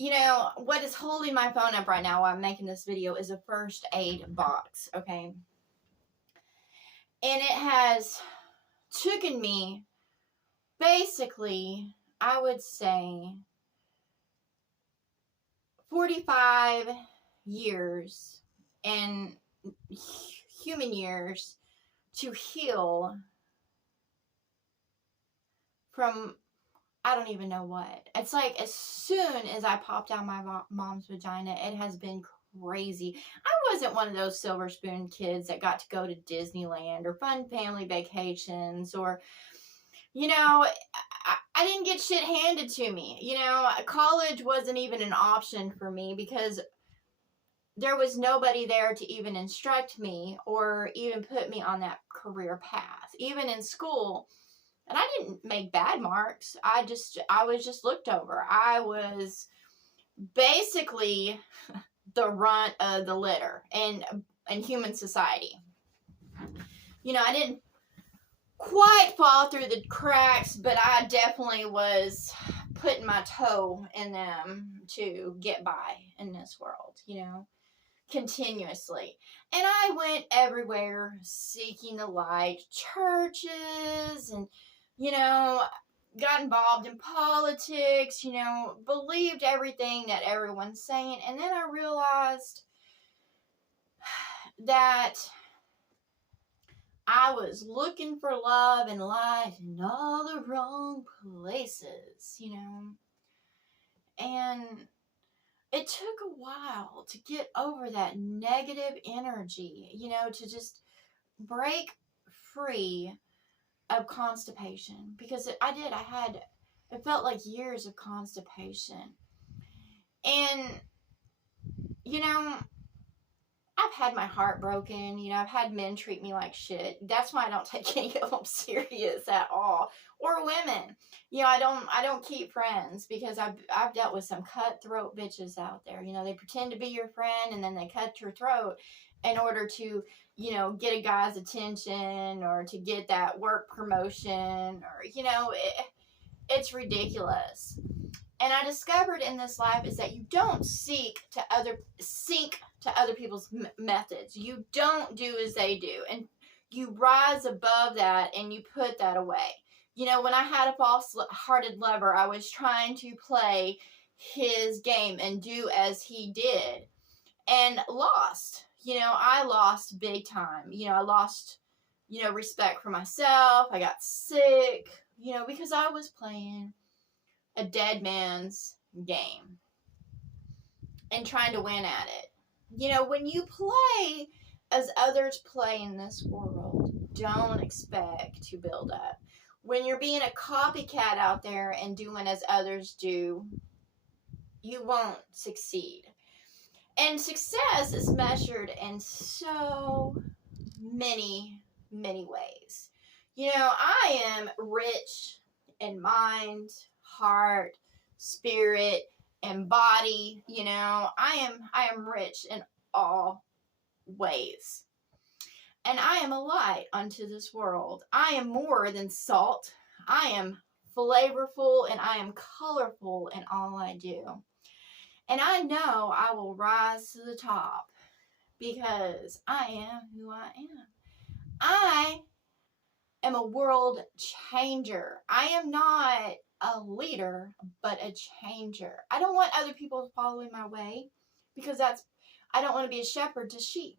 You know, what is holding my phone up right now while I'm making this video is a first aid box, okay? And it has taken me basically, I would say, 45 years and human years to heal from I don't even know what. It's like as soon as I popped out my mom's vagina, it has been crazy. I wasn't one of those silver spoon kids that got to go to Disneyland or fun family vacations or, you know, I didn't get shit handed to me. You know, college wasn't even an option for me because there was nobody there to even instruct me or even put me on that career path. Even in school, and I didn't make bad marks. I was just looked over. I was basically the runt of the litter in human society. You know, I didn't quite fall through the cracks, but I definitely was putting my toe in them to get by in this world, you know, continuously. And I went everywhere seeking the light, churches and, you know, got involved in politics, you know, believed everything that everyone's saying. And then I realized that I was looking for love and light in all the wrong places, you know. And it took a while to get over that negative energy, you know, to just break free of constipation because it felt like years of constipation. And, you know, I've had my heart broken. You know, I've had men treat me like shit. That's why I don't take any of them serious at all. Or women. You know, I don't keep friends because I've dealt with some cutthroat bitches out there. You know, they pretend to be your friend and then they cut your throat in order to, you know, get a guy's attention or to get that work promotion or, you know, it's ridiculous. And I discovered in this life is that you don't sink to other people's methods. You don't do as they do, and you rise above that and you put that away. You know, when I had a false-hearted lover, I was trying to play his game and do as he did, and lost. You know, I lost big time. You know, I lost, you know, respect for myself. I got sick, you know, because I was playing a dead man's game and trying to win at it. You know, when you play as others play in this world, don't expect to build up. When you're being a copycat out there and doing as others do, you won't succeed. And success is measured in so many, many ways. You know, I am rich in mind, heart, spirit, and body. You know, I am rich in all ways. And I am a light unto this world. I am more than salt. I am flavorful and I am colorful in all I do. And I know I will rise to the top because I am who I am. I am a world changer. I am not a leader, but a changer. I don't want other people following my way because I don't want to be a shepherd to sheep.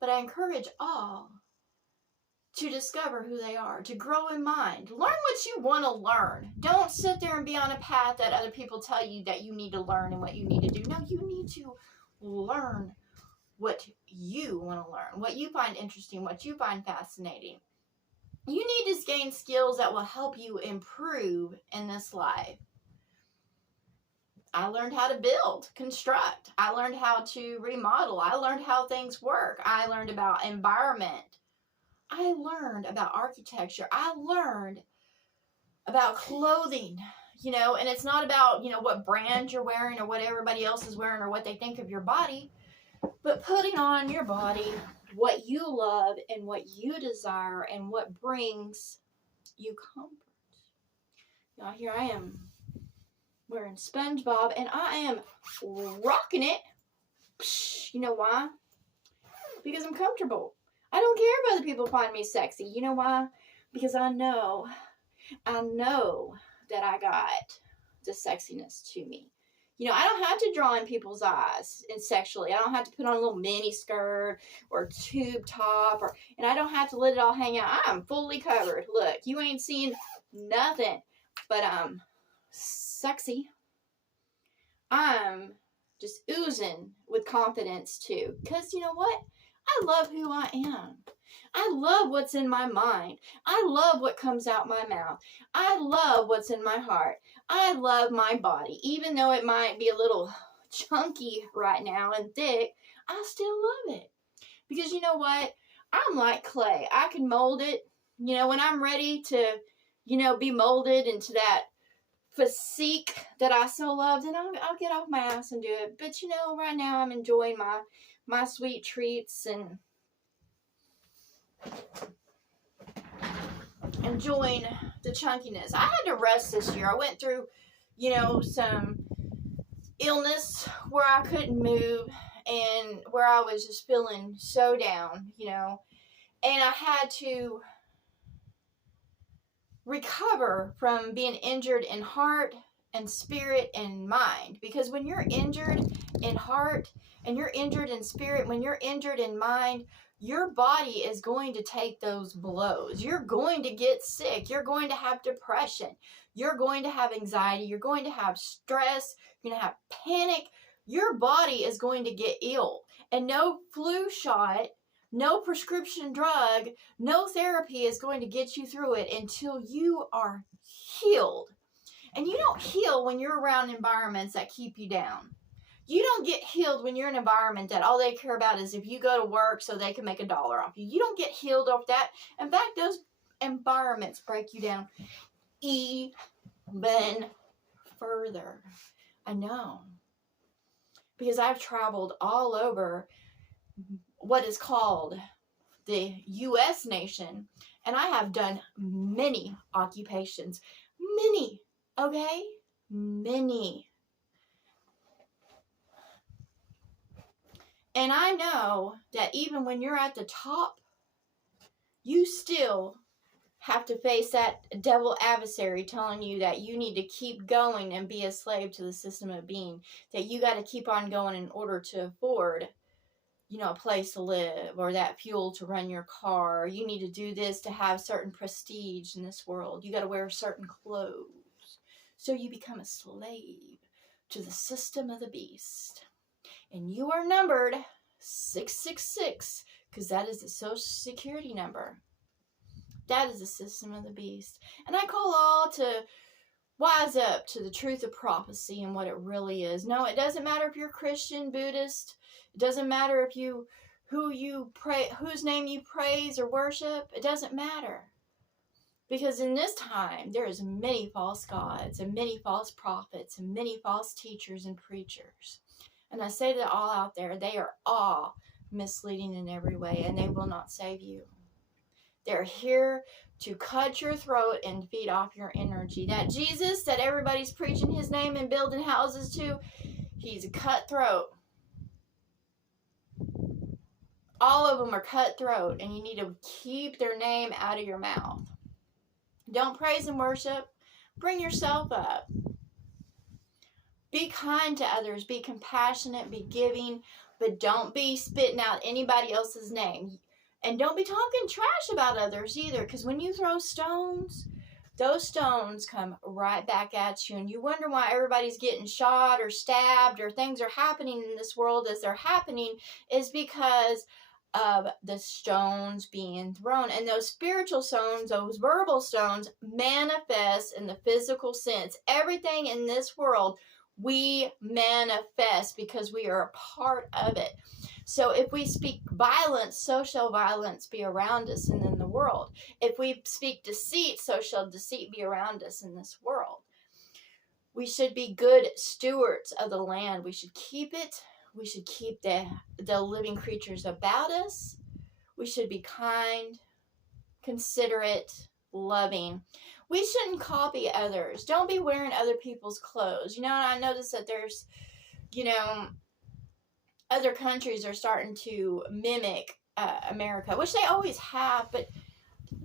But I encourage all to discover who they are, to grow in mind. Learn what you want to learn. Don't sit there and be on a path that other people tell you that you need to learn and what you need to do. No, you need to learn what you want to learn, what you find interesting, what you find fascinating. You need to gain skills that will help you improve in this life. I learned how to build, construct. I learned how to remodel. I learned how things work. I learned about environment. I learned about architecture. I learned about clothing, you know, and it's not about, you know, what brand you're wearing or what everybody else is wearing or what they think of your body, but putting on your body what you love and what you desire and what brings you comfort. Now, here I am wearing SpongeBob, and I am rocking it. You know why? Because I'm comfortable. I don't care if other people find me sexy. You know why? Because I know that I got the sexiness to me. You know, I don't have to draw in people's eyes and sexually. I don't have to put on a little mini skirt or tube top, and I don't have to let it all hang out. I'm fully covered. Look, you ain't seen nothing, but I'm sexy. I'm just oozing with confidence too. Because you know what? I love who I am. I love what's in my mind. I love what comes out my mouth. I love what's in my heart. I love my body. Even though it might be a little chunky right now and thick, I still love it. Because you know what? I'm like clay. I can mold it. You know, when I'm ready to, you know, be molded into that physique that I so love, then I'll get off my ass and do it. But you know, right now I'm enjoying my sweet treats and enjoying the chunkiness. I had to rest this year. I went through, you know, some illness where I couldn't move and where I was just feeling so down, you know, and I had to recover from being injured in heart and spirit and mind. Because when you're injured in heart and you're injured in spirit, when you're injured in mind, your body is going to take those blows. You're going to get sick. You're going to have depression. You're going to have anxiety. You're going to have stress. You're going to have panic. Your body is going to get ill. And no flu shot, no prescription drug, no therapy is going to get you through it until you are healed. And you don't heal when you're around environments that keep you down. You don't get healed when you're in an environment that all they care about is if you go to work so they can make $1 off you. You don't get healed off that. In fact, those environments break you down even further. I know. Because I've traveled all over what is called the U.S. nation, and I have done many occupations. Many, okay? Many. And I know that even when you're at the top, you still have to face that devil adversary telling you that you need to keep going and be a slave to the system of being, that you got to keep on going in order to afford, you know, a place to live or that fuel to run your car. You need to do this to have certain prestige in this world. You got to wear certain clothes. So you become a slave to the system of the beast. And you are numbered 666 because that is the Social Security number. That is the system of the beast. And I call all to wise up to the truth of prophecy and what it really is. No, it doesn't matter if you're Christian, Buddhist. It doesn't matter if who you pray, whose name you praise or worship. It doesn't matter. Because in this time, there is many false gods and many false prophets and many false teachers and preachers. And I say to all out there, they are all misleading in every way, and they will not save you. They're here to cut your throat and feed off your energy. That Jesus that everybody's preaching his name and building houses to, he's a cutthroat. All of them are cutthroat, and you need to keep their name out of your mouth. Don't praise and worship. Bring yourself up. Be kind to others. Be compassionate. Be giving. But don't be spitting out anybody else's name. And don't be talking trash about others either. Because when you throw stones, those stones come right back at you. And you wonder why everybody's getting shot or stabbed or things are happening in this world as they're happening is because of the stones being thrown. And those spiritual stones, those verbal stones, manifest in the physical sense. Everything in this world we manifest because we are a part of it. So if we speak violence, so shall violence be around us and in the world. If we speak deceit, so shall deceit be around us in this world. We should be good stewards of the land. We should keep it. We should keep the living creatures about us. We should be kind, considerate, loving. we shouldn't copy others. Don't be wearing other people's clothes. You know, and I noticed that there's, you know, other countries are starting to mimic America, which they always have, but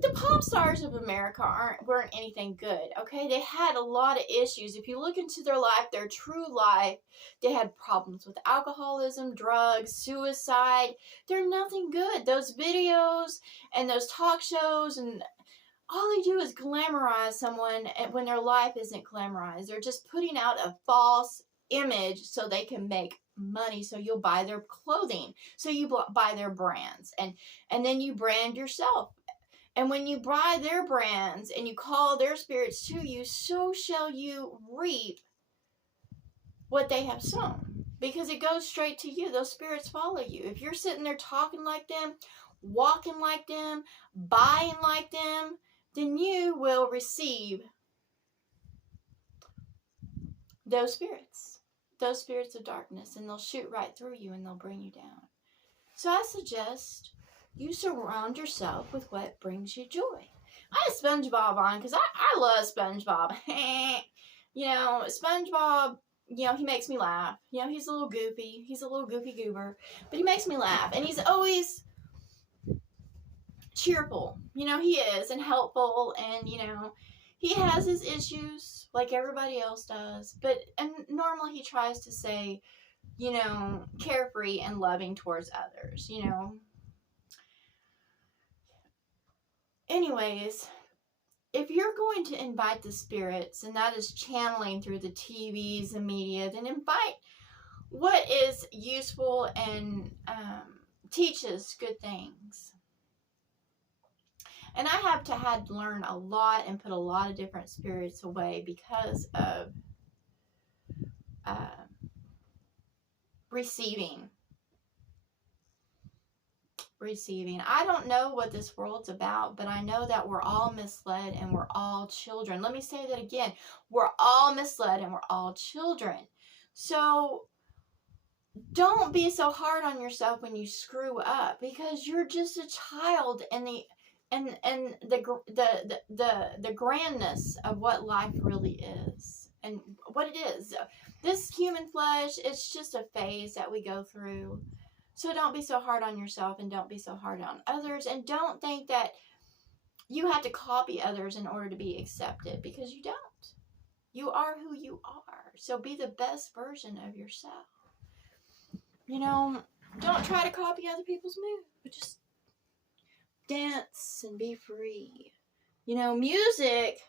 the pop stars of America weren't anything good, okay? They had a lot of issues. If you look into their life, their true life, they had problems with alcoholism, drugs, suicide. They're nothing good. Those videos and those talk shows, and all they do is glamorize someone when their life isn't glamorized. They're just putting out a false image so they can make money, so you'll buy their clothing, so you buy their brands, and then you brand yourself. And when you buy their brands and you call their spirits to you, so shall you reap what they have sown. Because it goes straight to you. Those spirits follow you. If you're sitting there talking like them, walking like them, buying like them, then you will receive those spirits of darkness, and they'll shoot right through you and they'll bring you down. So I suggest you surround yourself with what brings you joy. I have SpongeBob on because I love SpongeBob. You know, SpongeBob, you know, he makes me laugh. You know, he's a little goofy. He's a little goofy goober. But he makes me laugh. And he's always cheerful. You know, he is. And helpful. And, you know, he has his issues like everybody else does. And normally he tries to say, you know, carefree and loving towards others, you know. Anyways, if you're going to invite the spirits, and that is channeling through the TVs and media, then invite what is useful and teaches good things. And I had to learn a lot and put a lot of different spirits away because of receiving. I don't know what this world's about, but I know that we're all misled and we're all children. Let me say that again. We're all misled and we're all children. So don't be so hard on yourself when you screw up, because you're just a child, and the grandness of what life really is and what it is. This human flesh, it's just a phase that we go through. So don't be so hard on yourself, and don't be so hard on others, and don't think that you have to copy others in order to be accepted, because you don't. You are who you are. So be the best version of yourself. You know, don't try to copy other people's moves, but just dance and be free. You know, music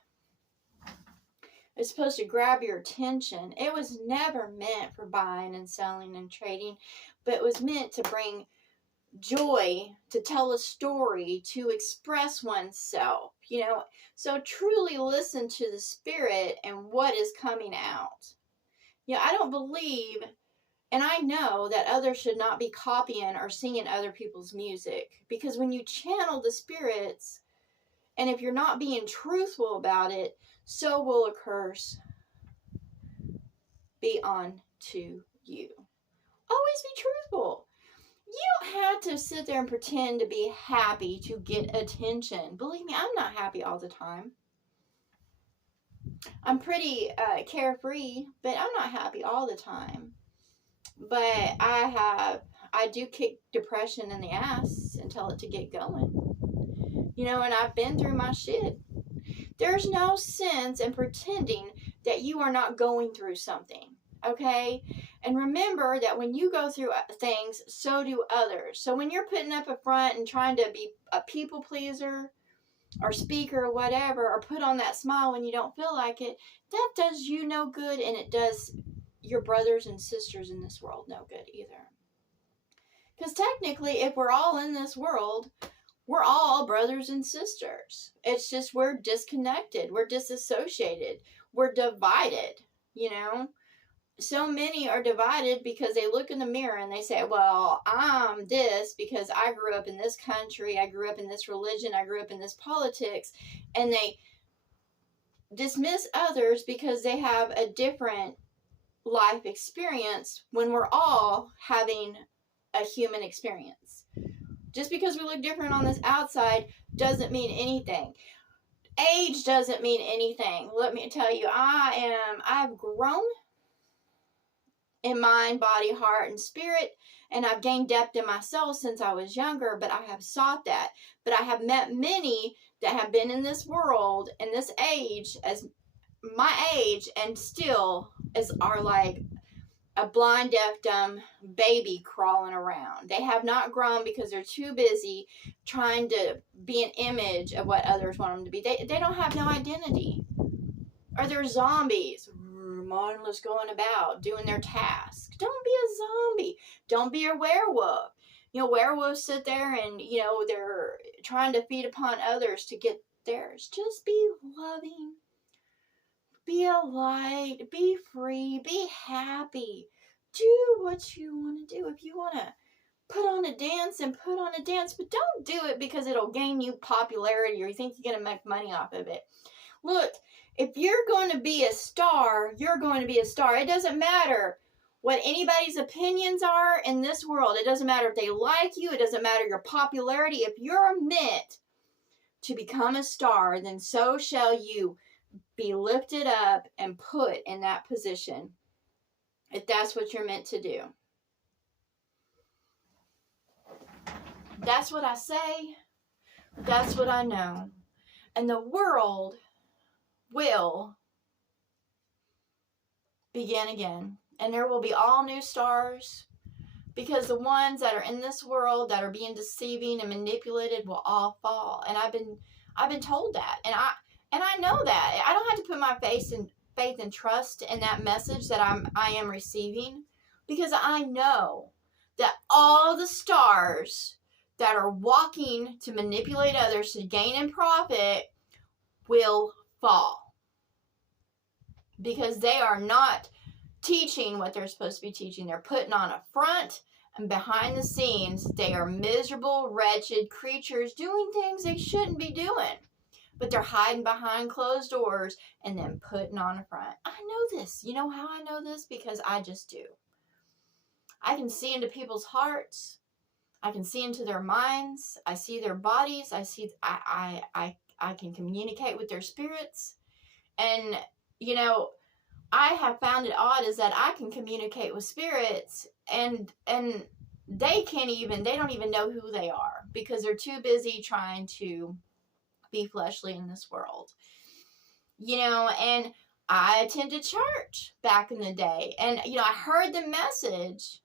is supposed to grab your attention. It was never meant for buying and selling and trading, but it was meant to bring joy, to tell a story, to express oneself, you know. So truly listen to the spirit and what is coming out. You know, I don't believe, and I know that others should not be copying or singing other people's music, because when you channel the spirits, and if you're not being truthful about it, so will a curse be on to you. Always be truthful. You don't have to sit there and pretend to be happy to get attention. Believe me, I'm not happy all the time. I'm pretty carefree, but I'm not happy all the time. But I do kick depression in the ass and tell it to get going. You know, and I've been through my shit. There's no sense in pretending that you are not going through something, okay? And remember that when you go through things, so do others. So when you're putting up a front and trying to be a people pleaser or speaker or whatever, or put on that smile when you don't feel like it, that does you no good, and it does your brothers and sisters in this world no good either. Because technically, if we're all in this world, we're all brothers and sisters. It's just we're disconnected. We're disassociated. We're divided, you know. So many are divided because they look in the mirror and they say, well, I'm this because I grew up in this country. I grew up in this religion. I grew up in this politics. And they dismiss others because they have a different life experience when we're all having a human experience. Just because we look different on this outside doesn't mean anything. age doesn't mean anything. Let me tell you, I've grown in mind, body, heart, and spirit, and I've gained depth in myself since I was younger, but I have sought that. But I have met many that have been in this world, in this age, as my age, and still are like a blind, deaf, dumb baby crawling around. They have not grown because they're too busy trying to be an image of what others want them to be. They don't have no identity. Or they're zombies, mindless going about, doing their task. Don't be a zombie. Don't be a werewolf. You know, werewolves sit there and, you know, they're trying to feed upon others to get theirs. Just be loving. Be a light. Be free. Be happy. Do what you want to do. If you want to put on a dance, and put on a dance, but don't do it because it'll gain you popularity or you think you're going to make money off of it. Look, if you're going to be a star, you're going to be a star. It doesn't matter what anybody's opinions are in this world. It doesn't matter if they like you. It doesn't matter your popularity. If you're meant to become a star, then so shall you be lifted up and put in that position, if that's what you're meant to do. That's what I say. That's what I know. And the world will begin again. And there will be all new stars, because the ones that are in this world that are being deceiving and manipulated will all fall. And I've been told that. And I know that. I don't have to put my faith and trust in that message that I am receiving, because I know that all the stars that are walking to manipulate others to gain and profit will fall, because they are not teaching what they're supposed to be teaching. They're putting on a front, and behind the scenes they are miserable, wretched creatures doing things they shouldn't be doing, but they're hiding behind closed doors and then putting on a front. I know this. You know how I know this? Because I just do. I can see into people's hearts. I can see into their minds. I see their bodies. I can communicate with their spirits. And, you know, I have found it odd is that I can communicate with spirits and they don't even know who they are, because they're too busy trying to be fleshly in this world. You know, and I attended church back in the day, and, you know, I heard the message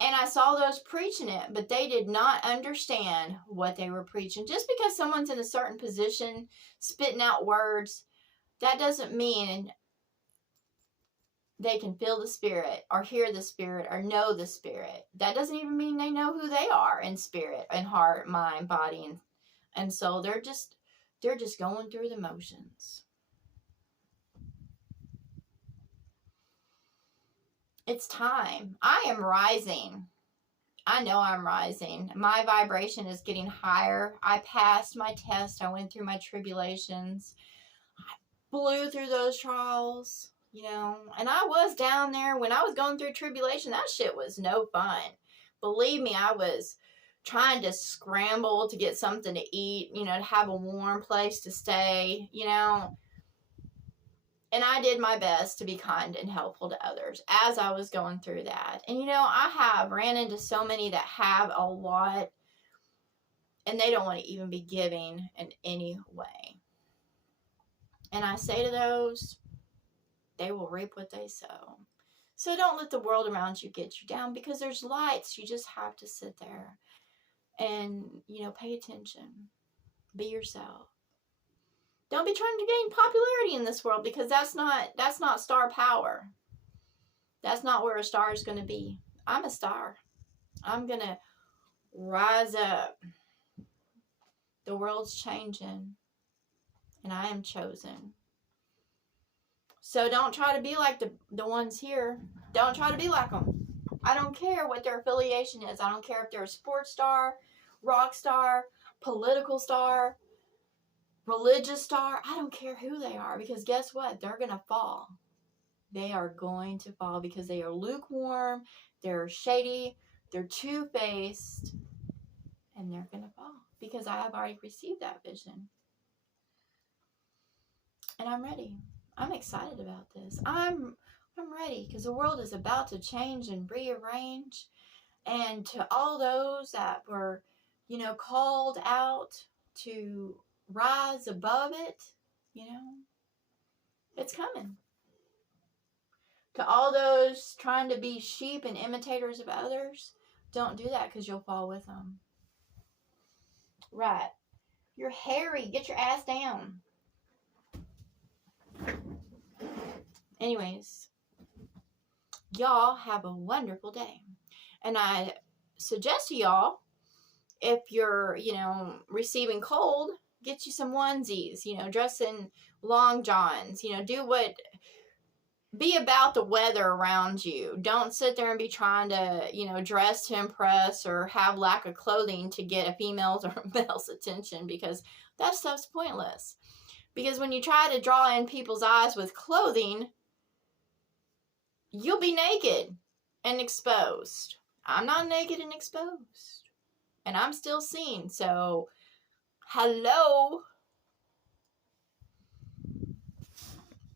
and I saw those preaching it, but they did not understand what they were preaching. Just because someone's in a certain position, spitting out words, that doesn't mean they can feel the Spirit or hear the Spirit or know the Spirit. That doesn't even mean they know who they are in spirit and heart, mind, body, and soul. They're just going through the motions. It's time. I am rising. I know I'm rising. My vibration is getting higher. I passed my test. I went through my tribulations. I blew through those trials, you know. And I was down there when I was going through tribulation. That shit was no fun. Believe me, I was trying to scramble to get something to eat, you know, to have a warm place to stay, you know. And I did my best to be kind and helpful to others as I was going through that. And, you know, I have ran into so many that have a lot and they don't want to even be giving in any way. And I say to those, they will reap what they sow. So don't let the world around you get you down, because there's lights. You just have to sit there and, you know, pay attention. Be yourself. Don't be trying to gain popularity in this world, because that's not star power. That's not where a star is going to be. I'm a star. I'm going to rise up. The world's changing, and I am chosen. So don't try to be like the ones here. Don't try to be like them. I don't care what their affiliation is. I don't care if they're a sports star, rock star, political star, religious star. I don't care who they are, because guess what? They're going to fall. They are going to fall because they are lukewarm, they're shady, they're two-faced, and they're going to fall because I have already received that vision. And I'm ready. I'm excited about this. I'm ready because the world is about to change and rearrange. And to all those that were, called out to rise above it, it's coming. To all those trying to be sheep and imitators of others, don't do that because you'll fall with them. Right. You're hairy. Get your ass down. Anyways, y'all have a wonderful day. And I suggest to y'all, if you're, receiving cold, get you some onesies, dress in long johns, be about the weather around you. Don't sit there and be trying to, dress to impress or have lack of clothing to get a female's or a male's attention, because that stuff's pointless. Because when you try to draw in people's eyes with clothing, you'll be naked and exposed. I'm not naked and exposed. And I'm still seen. So, hello.